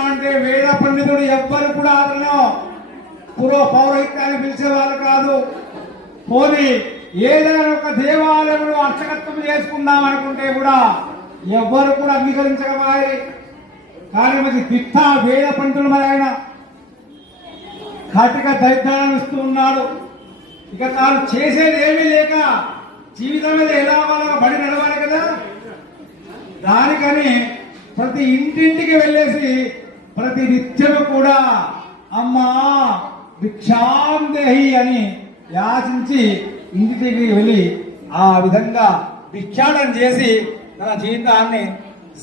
చేస్తున్నామంటే వేద పండితుడు ఎవ్వరు కూడా అతను పౌరోహిత్యాన్ని పిలిచేవారు కాదు. పోనీ ఏదైనా ఒక దేవాలయంలో అర్చకత్వం చేసుకుందాం అనుకుంటే కూడా ఎవ్వరు కూడా అంగీకరించకపోయి. కానీ మరి దిట్ట వేద పండితుడు మరి ఆయన కటిక దరిద్రాన్ని ఇస్తూ ఉన్నాడు. ఇక తాను చేసేది ఏమీ లేక జీవితం మీద ఎలా వాళ్ళ బడి నడవాలి కదా. దానికని ప్రతి ఇంటింటికి వెళ్ళేసి ప్రతి నిత్యము కూడా అమ్మా భిక్షాం దేహి అని యాచించి ఇంటికి వెళ్ళి ఆ విధంగా భిక్షాటన చేసి తన జీవితాన్ని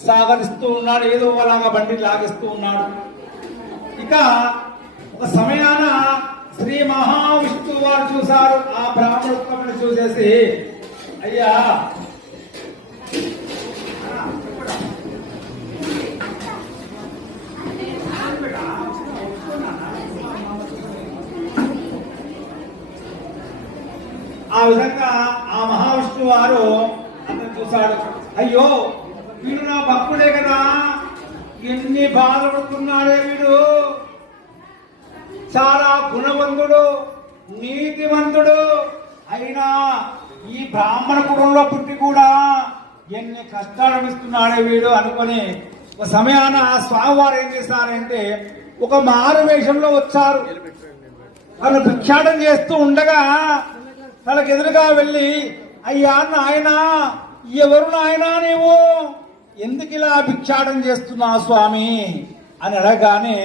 సాగరిస్తూ ఉన్నాడు. ఏదో అలాగా బండి లాగిస్తూ ఉన్నాడు. ఇక ఒక సమయాన శ్రీ మహావిష్ణువు వారు చూశారు. ఆ బ్రాహ్మణోత్తముని చూసేసి, అయ్యా ఆ విధంగా ఆ మహావిష్ణువు వారు అతను చూశాడు. అయ్యో వీడు నా భక్తుడే కదా, ఎన్ని బాధపడుతున్నాడే వీడు, చాలా గుణవంతుడు నీతివంతుడు, అయినా ఈ బ్రాహ్మణ కుటుంబంలో పుట్టి కూడా ఎన్ని కష్టాలు అనిపిస్తున్నాడే వీడు అనుకొని ఒక సమయాన స్వామివారు ఏం చేశారంటే ఒక మారు వేషంలో వచ్చారు. తను భిక్షాటం చేస్తూ ఉండగా తనకు ఎదురుగా వెళ్ళి, అయ్యా నాయనా ఎవరు నాయనా నీవు, ఎందుకు ఇలా భిక్షాటం చేస్తున్నావు స్వామి అని అడగానే